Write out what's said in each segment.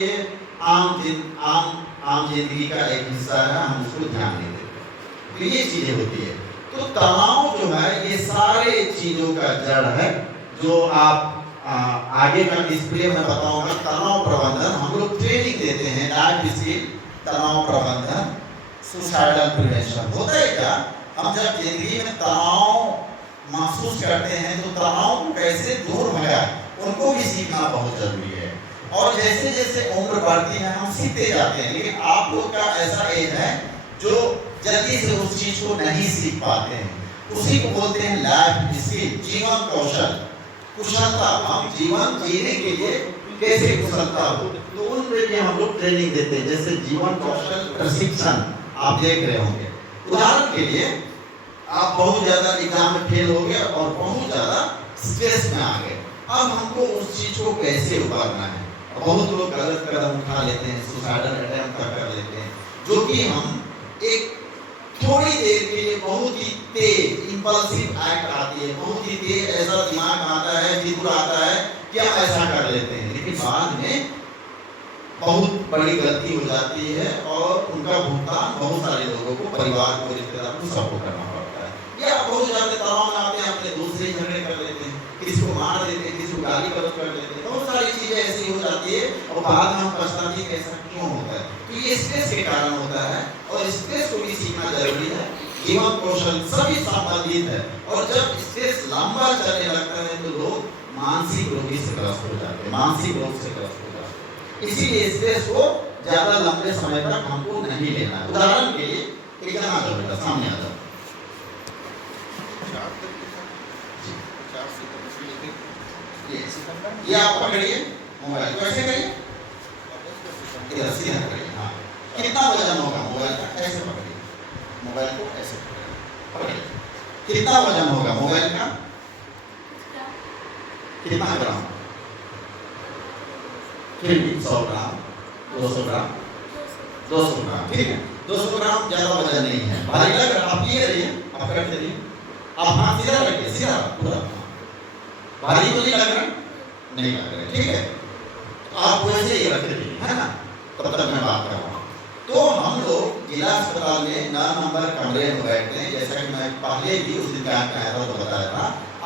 ये आम जिंदगी का एक हिस्सा है, हम उसको ध्यान नहीं देते। तो ये चीजें होती है। तो तनाव जो है ये सारे चीजों का जड़ है। जो आप आगे का डिस्प्ले में बताऊंगा। तनाव प्रबंधन हम लोग ट्रेनिंग देते हैं, लाइफ स्किल, तनाव प्रबंधन, सुसाइडल प्रिवेंशन। होता है क्या, हम जब जिंदगी में तनाव महसूस करते हैं तो तनाव को कैसे दूर भगाएं, उनको भी सीखना बहुत जरूरी है। और जैसे जैसे उम्र बढ़ती है हम सीखते जाते हैं। लेकिन आप लोग का ऐसा एज है जो जल्दी से उस चीज को नहीं सीख पाते हैं। उसी को बोलते हैं लाइफ स्किल, जीवन कौशल, कुशलता। हम जीवन जीने के लिए कैसे कुशलता हो, तो उन पे भी हम लोग ट्रेनिंग देते हैं। जैसे जीवन कौशल प्रशिक्षण आप देख रहे होंगे। उदाहरण के लिए आप बहुत ज्यादा एग्जाम में फेल हो गए और बहुत ज्यादा स्ट्रेस में आ गए। अब हमको उस चीज को कैसे उतारना है। बहुत लोग गलत कदम उठा लेते हैं, सुसाइडल अटेम्प्ट तक कर लेते हैं, जो कि हम एक थोड़ी देर के लिए बहुत ही तेज इंपल्सिव एक्ट आती है, बहुत ही तेज ऐसा दिमाग आता है, फिक्र आता है कि हम ऐसा कर लेते हैं। लेकिन बाद में बहुत बड़ी गलती हो जाती है और उनका भुगतान बहुत सारे लोगों को, परिवार को, रिश्तेदार को, सबको करना पड़ता है। या बहुत ज्यादा तनाव में आते हैं, अपने दोस्त से झगड़े कर लेते हैं, किसी को मार देते हैं, किसी को गाली गलौज कर देते हैं। बहुत सारी चीजें ऐसी हो जाती है और बाद में हम पछताते हैं कि ऐसा क्यों होता है। तो ये स्ट्रेस के कारण होता है और स्ट्रेस को भी सीखना जरूरी है। जीवन कौशल सभी संबंधित है। और जब स्ट्रेस लंबा चलने लगता है तो लोग मानसिक रोगी से ग्रस्त हो जाते हैं, मानसिक रोग से ग्रस्त हो जाते हैं। इसीलिए स्ट्रेस को ज्यादा लंबे समय तक हमको नहीं लेना है। उदाहरण के लिए एक जना आ बेटा, सामने आ जाओ। ये आप पकड़िए मोबाइल को, ऐसे करिए, इधर सीधा करिए। हाँ, कितना वजन होगा मोबाइल का, ऐसे पकड़िए मोबाइल को, ऐसे पकड़िए। कितना वजन होगा मोबाइल का, कितना ग्राम? फिर भी 100 ग्राम, 200 ग्राम, 200 ग्राम, ठीक है। 200 ग्राम ज्यादा वजन नहीं है। भारी लग रहा, आप ये रहिए, आप करते रहिए, आप हाथ सीधा रखिए, सीधा पूरा। भारी तो नहीं लग रहा, नहीं लग रहा, ठीक है। आप वैसे ही रख दीजिए, है ना, तब तक मैं बात कर रहा हूँ। तो हम लोग जिला अस्पताल में 9 नंबर कमरे में बैठते हैं। जैसा कि मैं पहले भी उस दिन कैंप में आया था तो बताया था।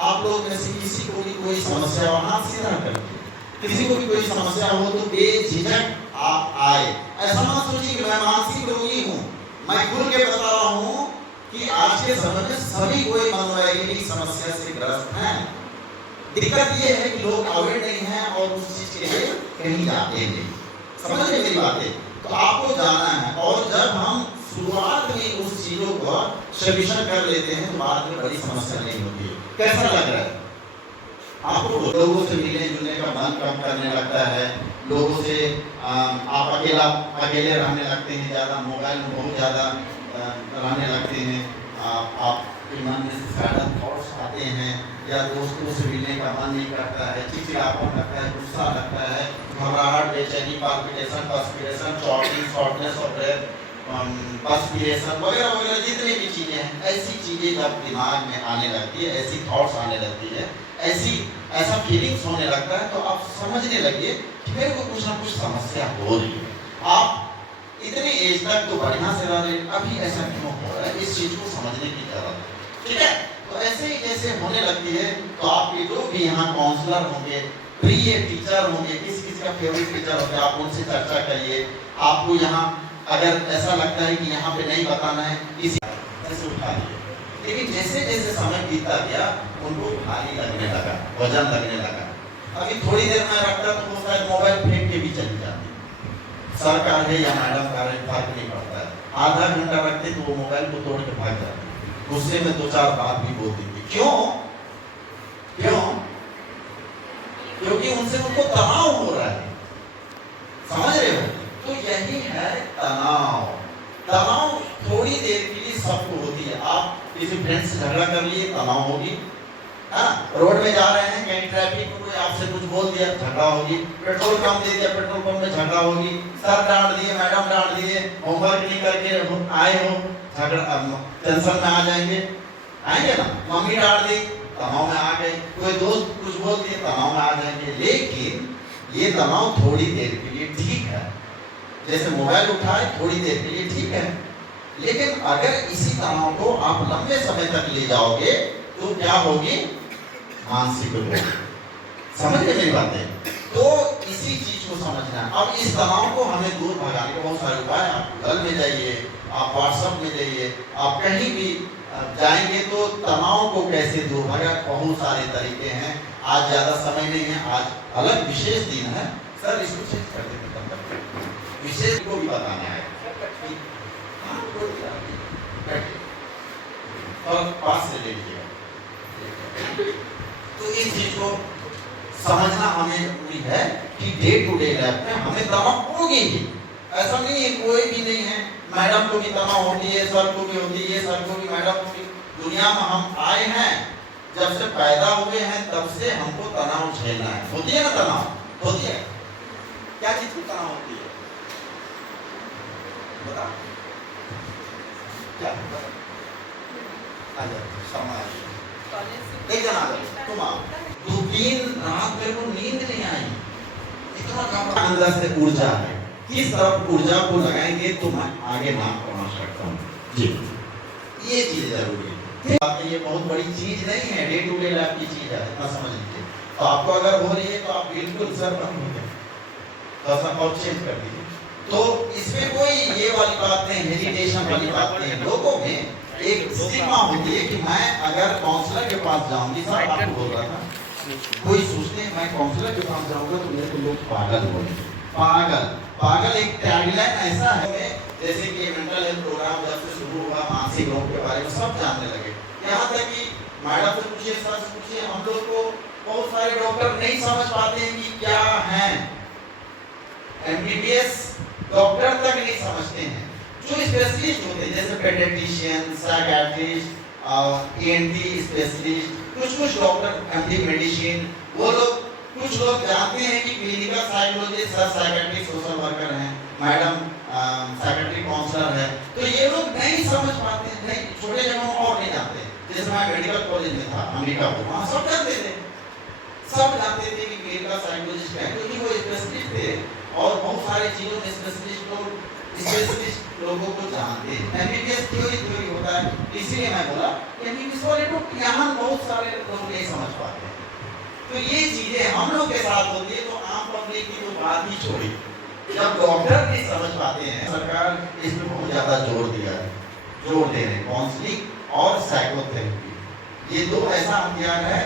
आप लोग में से किसी को भी कोई समस्या हो, हाथ सीधा करके, किसी को भी कोई समस्या हो तो बेझिझक आप आए। ऐसा मत सोचिए कि मैं मानसिक रोगी हूँ। मैं खुल के बता रहा हूँ कि आज के समय में सभी कोई मनोवैज्ञानिक समस्या से ग्रस्त हैं। दिक्कत ये है कि लोग अवेयर नहीं हैं और उस चीज के लिए कहीं जाते नहीं। समझ में मेरी बातें? तो आपको जाना है। और जब हम शुरुआत में उस चीजों को सॉल्यूशन कर लेते हैं तो बाद में बड़ी समस्या नहीं होती है। कैसा लग रहा है आपको? लोगों से मिलने जुलने का मन कम करने लगता है। लोगों से आप अकेले रहने लगते हैं, ज़्यादा मोबाइल में बहुत ज़्यादा रहने लगते हैं। आपके मन में ज़्यादा थॉट्स आते हैं, या दोस्तों से मिलने का मन नहीं करता है, चिड़चिड़ापन लगता है, गुस्सा लगता है, घबराहट, बेचैनी, palpitation, perspiration, shortness of breath, perspiration वगैरह वगैरह जितनी भी चीज़ें हैं, ऐसी चीज़ें जब दिमाग में आने लगती है, ऐसी थॉट्स आने लगती है, ऐसा फीलिंग्स होने लगता है, तो आप समझने लगिए कि मेरे को कुछ ना कुछ समस्या हो रही है। आप इतने एज तक तो बढ़िया से रह रहे, अभी ऐसा क्यों हो रहा है, इस चीज़ को समझने की जरूरत है, ठीक है। तो ऐसे ही जैसे होने लगती है तो आपके जो भी यहाँ काउंसलर होंगे, प्रिय टीचर होंगे, किस का फेवरेट टीचर होंगे, आप उनसे चर्चा करिए। आपको यहाँ अगर ऐसा लगता है कि यहाँ पे नहीं बताना है, किसी ऐसे उठा लीजिए। लेकिन जैसे जैसे समय बीतता गया उनको भारी लगने लगा, वजन लगने लगा। अभी थोड़ी देर में रखता तो वो शायद मोबाइल फेंक के भी चली जाती। सर का है या मैडम का है, फर्क नहीं पड़ता है। आधा घंटा रखते तो वो मोबाइल को तोड़ के भाग जाते, गुस्से में 2-4 बात भी बोल देती। क्यों? क्योंकि उनसे उनको तनाव हो रहा है। समझ रहे हो? तो यही है तनाव। तनाव थोड़ी देर के लिए सबको होती है। आप किसी फ्रेंड से झगड़ा कर लिए, तनाव होगी। हाँ, रोड में जा रहे हैं, कहीं ट्रैफिक में कोई आपसे कुछ बोल दिया, झगड़ा होगी। पेट्रोल कम दे दिया, पेट्रोल पंप में झगड़ा होगी। सर डांट दिए, मैडम डांट दिए, होमवर्क नहीं करके आए हो, झगड़ा, टेंशन में आ जाएंगे, आएंगे ना। मम्मी डांट दी, तनाव में आ गए। कोई दोस्त कुछ बोल दिए, तनाव में आ जाएंगे। ये तनाव थोड़ी देर के लिए ठीक है, जैसे मोबाइल उठाए थोड़ी देर के लिए ठीक है, लेकिन अगर इसी तनाव को आप लंबे समय तक ले जाओगे तो क्या होगी? मानसिक रोग। समझ रहे मेरी बातें? तो इसी चीज को समझना है। अब इस तनाव को हमें दूर भगाने के बहुत सारे उपाय, आप गूगल में जाइए, आप व्हाट्सएप में जाइए, आप कहीं भी जाएंगे तो तनाव को कैसे दूर भगा, बहुत सारे तरीके हैं। आज ज्यादा समय नहीं है, आज अलग विशेष दिन है सर, इसको चेक कर देते विशेष को भी बताना है। और पास से ले लीजिएगा। तो इस चीज को समझना हमें जरूरी है कि डे टू डे लाइफ में हमें तनाव होगी ही। ऐसा नहीं है कोई भी नहीं है, मैडम को भी तनाव होती है, सर को भी होती है, सर को भी, मैडम को भी। दुनिया में हम आए हैं, जब से पैदा हुए हैं तब से हमको तनाव झेलना है। होती है ना तनाव? होती है। क्या चीज की तनाव होती है बता? क्या एक जना तुम आओ। 2-3 रात मेरे को नींद नहीं आई, इतना अंदर से ऊर्जा है, किस तरफ ऊर्जा को लगाएंगे तो मैं आगे ना पहुंच सकता हूँ जी। ये चीज जरूरी है, ये बहुत बड़ी चीज नहीं है, डे टू डे लाइफ की चीज है, इतना समझ लीजिए। तो आपको अगर हो रही है तो आप बिल्कुल सर बंद हो जाए, थोड़ा सा और चेंज कर दीजिए। तो इसमें कोई ये वाली बात नहीं, हेजिटेशन वाली बात नहीं। लोगों में एक स्टिग्मा होती है कि मैं अगर काउंसलर के पास जाऊंगी, सर आपको बोल रहा था, कोई सोचते हैं मैं काउंसलर के पास जाऊंगा तो मेरे को लोग पागल बोलेंगे। पागल पागल एक टैगलाइन ऐसा है, जैसे कि मेंटल हेल्थ प्रोग्राम जब से शुरू हुआ, मानसिक रोग के बारे में सब जानने लगे। यहाँ तक कि मैडम से पूछिए, सर से पूछिए, हम लोग को बहुत सारे डॉक्टर नहीं समझ पाते हैं कि क्या है। MBBS डॉक्टर तक नहीं समझते हैं, जो स्पेशलिस्ट होते हैं जैसे पेडियाट्रिशियन, साइकियाट्रिस्ट, ENT स्पेशलिस्ट, कुछ डॉक्टर MD मेडिसिन, वो लोग, कुछ लोग जानते हैं कि clinical psychologist, sir psychiatrist, social worker हैं, मैडम साइकियाट्रिक काउंसलर है। तो ये लोग नहीं समझ पाते हैं, नहीं, छोटे जगहों और नहीं जानते। जैसे मैं मेडिकल कॉलेज में था अमेरिका में, वहाँ सब जानते थे, सब जानते थे कि क्लिनिकल साइकोलॉजिस्ट क्या है, क्योंकि वो स्पेशलिस्ट थे और बहुत सारी चीजों में स्पेशलिस्ट लोगों को जानते हैं। MBBS थ्योरी होता है, इसलिए मैं बोला MBBS वाले लोग यहाँ बहुत सारे लोग नहीं समझ पाते हैं। तो ये चीजें हम लोग के साथ होती है, तो आम पब्लिक की तो बात ही छोड़ी, जब डॉक्टर नहीं समझ पाते हैं। सरकार इसमें बहुत ज्यादा जोर दिया है, जोर दे रहे हैं, काउंसलिंग और साइकोथेरेपी, ये दो ऐसा हथियार है।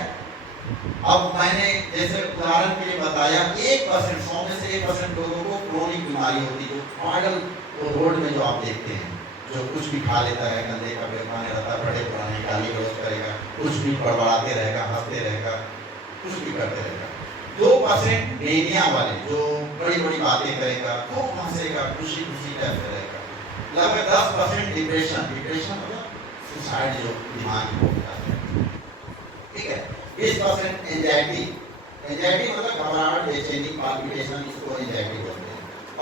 अब मैंने जैसे उदाहरण के लिए बताया, 1% 100 में से 1% लोगों को क्रोनिक बीमारी होती है, जो पागल रोड में जो आप देखते हैं, जो कुछ भी खा लेता है, गंदे कपड़े खाने रहता है, बड़े पुराने गाली गलौज करेगा, कुछ भी बड़बड़ाते रहेगा, हंसते रहेगा, कुछ भी करते रहेगा। 2% डेनिया वाले, जो बड़ी बड़ी बातें करेगा, खूब हंसेगा, खुशी खुशी करते रहेगा। लगभग 10% डिप्रेशन मतलब सुसाइड, जो दिमाग में होता है, ठीक है। 20% एंजाइटी मतलब घबराहट, बेचैनी, पाल्पिटेशन, इसको एंजाइटी बोलते हैं।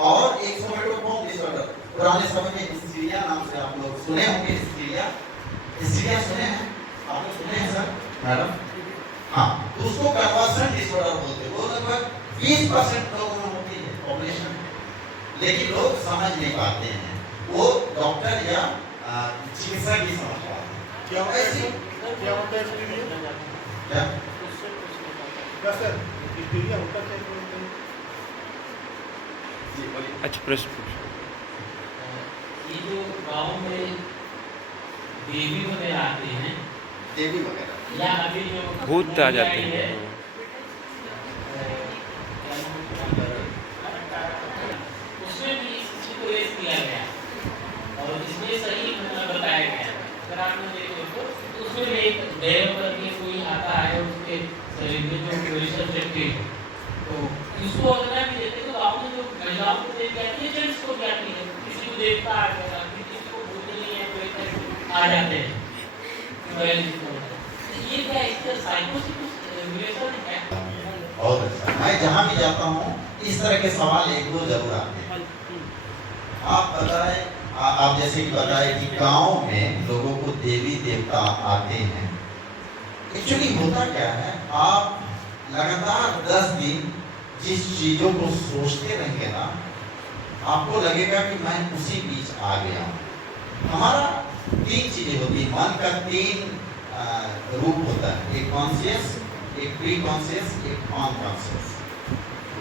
और एक सोमेटोफोर्म डिसऑर्डर, पुराने समय में हिस्टीरिया नाम से आप लोग सुने होंगे, हिस्टीरिया सुने हैं आप लोग? सुने हैं सर मैडम? हाँ, तो उसको कन्वर्सन डिसऑर्डर बोलते हैं। वो लगभग 20% लोगों में होती है पॉपुलेशन में, लेकिन लोग समझ नहीं पाते हैं, वो डॉक्टर या चिकित्सक ही समझ पाते हैं। क्या होता है? अच्छा, प्रश्न। ये जो गांव में देवी वगैरह आते हैं, देवी वगैरह या अभी जो भूत आ जाते हैं, उसमें भी इस चीज को रेस किया गया और इसमें सही मतलब बताया गया। अगर आपने देखो तो उसमें भी एक देव करके कोई आता है, उसके शरीर में जो प्रेशर शक्ति है, तो इसको अगर भी देते तो आपने जो महिलाओं को देख जाती है, जेंट्स को जाती है, किसी को देखता आ गया, किसी को भूत नहीं है तो आ जाते हैं। ये क्या इसका साइकोसिस रिलेशन है? बहुत अच्छा। मैं जहाँ भी जाता हूँ इस तरह के सवाल एक दो जरूर आते हैं। आप बताएं, आप जैसे कि बताएं कि गांव में लोगों को देवी देवता आते हैं। एक्चुअली होता क्या है, आप लगातार 10 दिन जिस चीजों को सोचते रहेंगे ना, आपको लगेगा कि मैं उसी बीच आ गया हूं। हमारा 3 चीजें होती है, मन का 3 रूप होता है, एक कॉन्शियस, एक प्री कॉन्शियस, एक अनकॉन्शियस।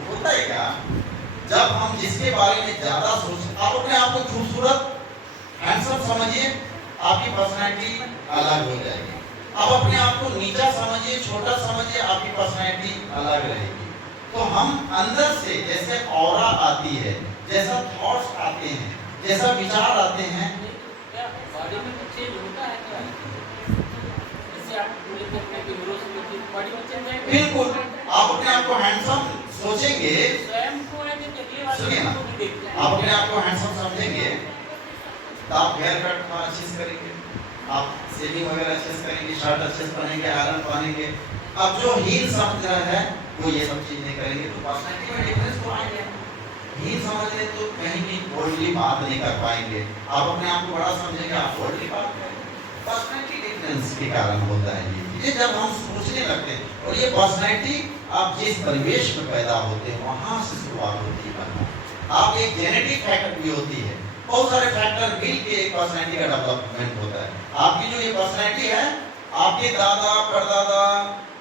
होता है क्या, जब हम जिसके बारे में ज्यादा सोचते, आप अपने आप को खूबसूरत हैंडसम समझिए, आपकी पर्सनैलिटी अलग हो जाएगी। आप अपने आप को नीचा समझिए, छोटा समझिए, आपकी पर्सनैलिटी अलग रहेगी। तो हम अंदर से जैसे ऑरा आती है, जैसा थॉट्स आते हैं, जैसा विचार आते हैं, क्या बॉडी में कुछ चेंज होता है क्या? जैसे आप पूरे करने के विरोध में बॉडी में चेंज आएगा। बिल्कुल, आप अपने आप को हैंडसम सोचेंगे, स्वयं को है कि अगले वाले सुनिए ना, को भी देखते हैं। आप अपने आप को हैंडसम समझेंगे तो आप हेयर कट अच्छे से करेंगे, आप सेविंग वगैरह अच्छे से करेंगे, शर्ट अच्छे से पहनेंगे, आयरन पहनेंगे। अब जो हील समझ रहा है वो ये सब चीज नहीं करेंगे, तो पर्सनैलिटी में डिफरेंस तो आएगा। हील समझ रहे तो कहीं भी बोल्डली बात नहीं कर पाएंगे, आप अपने आप को बड़ा समझेंगे, आप बोल्डली बात करेंगे। पर्सनैलिटी डिफरेंस के कारण होता है ये जब हम सोचने लगते हैं। और ये पर्सनैलिटी आप जिस परिवेश में पैदा होते हैं वहां से शुरुआत होती है। आप एक जेनेटिक फैक्टर भी होती है, बहुत सारे फैक्टर मिल के एक पर्सनैलिटी का डेवलपमेंट होता है। आपकी जो ये पर्सनैलिटी है, आपके दादा परदादा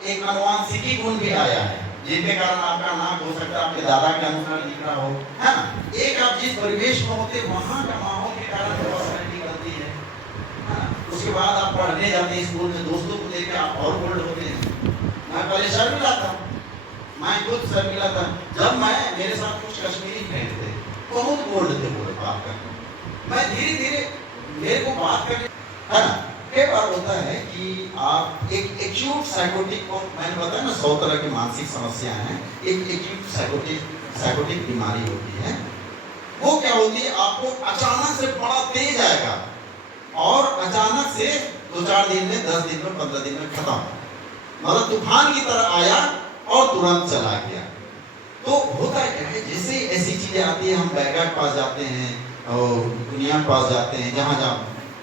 एक अनुवांशिकी गुण भी आया है, जिनके कारण आपका नाक हो सकता है आपके दादा के अनुसार दिख रहा हो, है ना। एक आप जिस परिवेश में होते हैं वहां का माहौल के कारण पर्सनैलिटी बनती है ना। उसके बाद आप पढ़ने जाते हैं स्कूल में, दोस्तों को देख के आप और बोल्ड होते हैं। मैं पहले शर्मिला था, मैं खुद शर्मिला था। जब मैं मेरे साथ कुछ कश्मीरी फ्रेंड थे, बहुत बोल्ड थे, बोले बात करने। मैं धीरे धीरे मेरे को बात करने, है ना। कई बार होता है कि आप एक एक्यूट साइकोटिक को, मैंने बताया ना 100 तरह की मानसिक समस्याएं हैं, एक एक्यूट साइकोटिक बीमारी होती है। वो क्या होती है, आपको अचानक से बड़ा तेज आएगा और अचानक से 2-4 दिन में, 10 दिन में, 15 दिन में खत्म, मतलब तूफान की तरह आया और तुरंत चला गया। तो होता क्या है, जैसे ऐसी चीजें आती है, हम बैगा के पास जाते हैं और दुनिया के पास जाते हैं, जहाँ जहाँ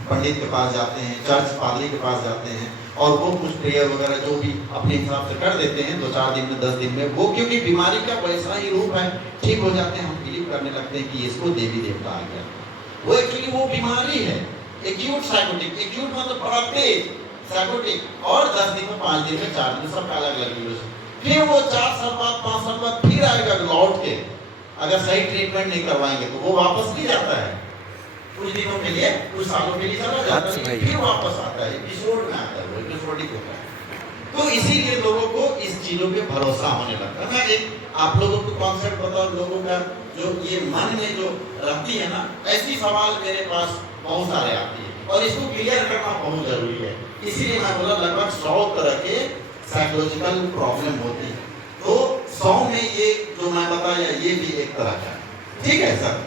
पंडित के पास जाते हैं, चर्च पादरी के पास जाते हैं, और वो कुछ प्रेयर वगैरह जो भी अपने हिसाब से कर देते हैं 2-4 दिन में, 10 दिन में, वो क्योंकि बीमारी का वैसा ही रूप है, ठीक हो जाते हैं। हम बिलीव करने लगते हैं कि इसको देवी देवता आ गया। वो एक्चुअली वो बीमारी है, एक्यूट साइकोटिक। एक्यूट मतलब बड़ा तेज साइकोटिक, और 10 दिन में, 5 दिन में, 4 दिन में, सबका अलग अलग ड्यूरेशन। फिर वो 4 साल बाद, 5 साल बाद फिर आएगा लौट के, अगर सही ट्रीटमेंट नहीं करवाएंगे तो वो वापस नहीं जाता है, कुछ दिनों के लिए, कुछ सालों के लिए चला जाता है, फिर वापस आता है, एपिसोड में आता है, वो एपिसोडिक होता है। तो इसीलिए लोगों को इस चीजों पे भरोसा होने लगता है। मैं एक आप लोगों को कॉन्सेप्ट बताऊं, लोगों का जो ये मन में जो रहती है ना, ऐसी सवाल मेरे पास बहुत सारे आती है, और इसको क्लियर करना बहुत जरूरी है। इसीलिए मैं बोला लगभग 100 तरह के साइकोलॉजिकल प्रॉब्लम होती है, तो 100 में ये जो मैं बताया ये भी एक तरह का, ठीक है सर।